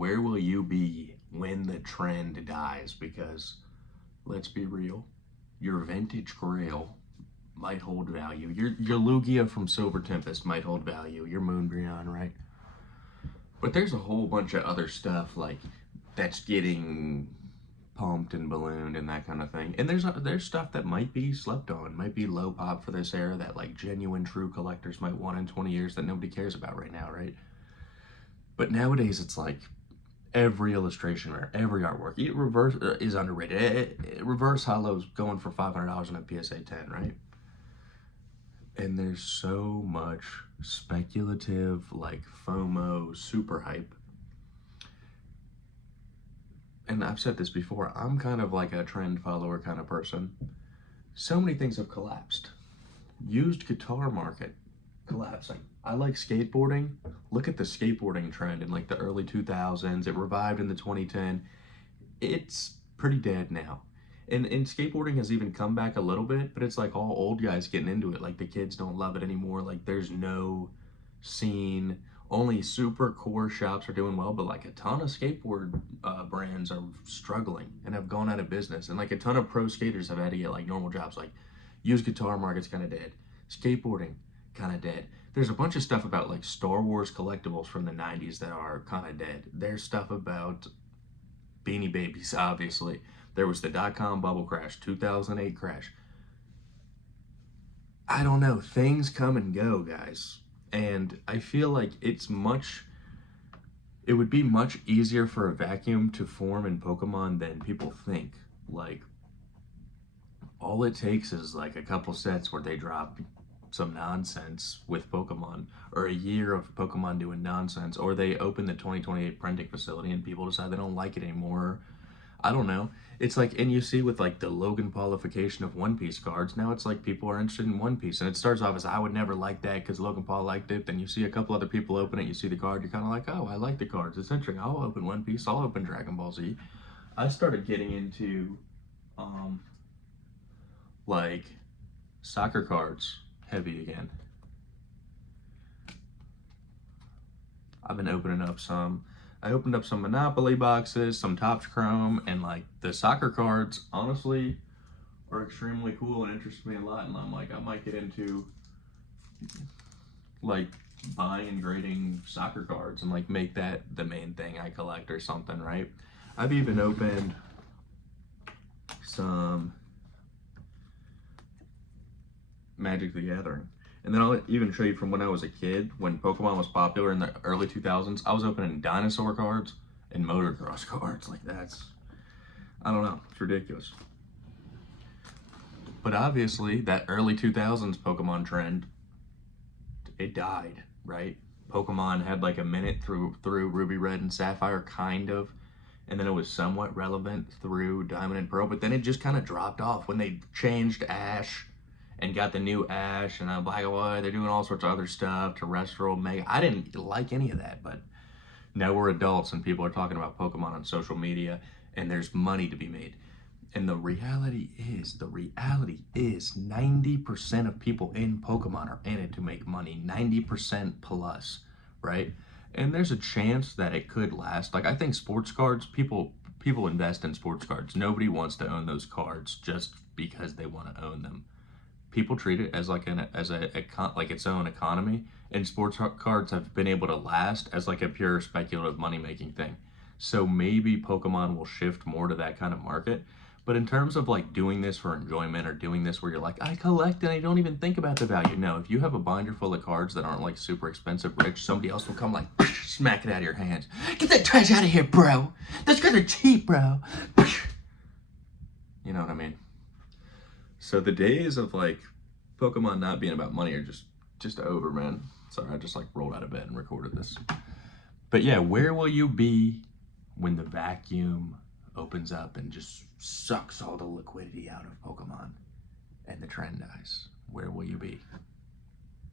where will you be when the trend dies? Because let's be real, your vintage Grail might hold value. Your Lugia from Silver Tempest might hold value. Your Moonbreon, right? But there's a whole bunch of other stuff like that's getting pumped and ballooned and that kind of thing. And there's stuff that might be slept on, might be low pop for this era that like genuine true collectors might want in 20 years that nobody cares about right now, right? But nowadays it's like every illustration or every artwork, reverse is underrated. Reverse Hollow's going for $500 on a PSA 10, right? And there's so much speculative, like FOMO, super hype. And I've said this before, I'm kind of like a trend follower kind of person. So many things have collapsed. Used guitar market collapsing. I like skateboarding. Look at the skateboarding trend in like the early 2000s. It revived in the 2010. It's pretty dead now. And skateboarding has even come back a little bit, but it's like all old guys getting into it. Like the kids don't love it anymore. Like there's no scene. Only super core shops are doing well, but like a ton of skateboard brands are struggling and have gone out of business. And like a ton of pro skaters have had to get like normal jobs. Like used guitar market's kind of dead. Skateboarding kind of dead. There's a bunch of stuff about like Star Wars collectibles from the 90s that are kind of dead. There's stuff about Beanie Babies, obviously. There was the dot-com bubble crash, 2008 crash. I don't know. Things come and go, guys. And I feel like it would be much easier for a vacuum to form in Pokemon than people think. Like, all it takes is like a couple sets where they drop some nonsense with Pokemon, or a year of Pokemon doing nonsense, or they open the 2028 printing facility and people decide they don't like it anymore. I don't know. It's like, and you see with like the Logan Paulification of One Piece cards, now it's like people are interested in One Piece. And it starts off as, I would never like that because Logan Paul liked it. Then you see a couple other people open it, you see the card, you're kind of like, oh, I like the cards. It's interesting. I'll open One Piece, I'll open Dragon Ball Z. I started getting into, like, soccer cards heavy again. I've been opening up some. I opened up some Monopoly boxes, some Topps Chrome, and like the soccer cards, honestly, are extremely cool and interest me a lot. And I'm like, I might get into like buying and grading soccer cards and like make that the main thing I collect or something, right? I've even opened some Magic the Gathering. And then I'll even show you from when I was a kid, when Pokemon was popular in the early 2000s, I was opening dinosaur cards and motocross cards. Like that's, I don't know, it's ridiculous. But obviously that early 2000s Pokemon trend, it died, right? Pokemon had like a minute through Ruby Red and Sapphire, kind of. And then it was somewhat relevant through Diamond and Pearl, but then it just kind of dropped off when they changed Ash and got the new Ash and Black and White. They're doing all sorts of other stuff, Terrestrial, Mega. I didn't like any of that, but now we're adults and people are talking about Pokemon on social media and there's money to be made. And the reality is 90% of people in Pokemon are in it to make money, 90% plus, right? And there's a chance that it could last. Like I think sports cards, people invest in sports cards. Nobody wants to own those cards just because they want to own them. People treat it as like like its own economy, and sports cards have been able to last as like a pure speculative money making thing. So maybe Pokemon will shift more to that kind of market. But in terms of like doing this for enjoyment or doing this where you're like, I collect and I don't even think about the value. No, if you have a binder full of cards that aren't like super expensive rich, somebody else will come like smack it out of your hands. Get that trash out of here, bro. Those cards are cheap, bro. You know what I mean? So the days of like Pokemon not being about money are just over, man. Sorry, I just like rolled out of bed and recorded this. But yeah, where will you be when the vacuum opens up and just sucks all the liquidity out of Pokemon and the trend dies? Where will you be?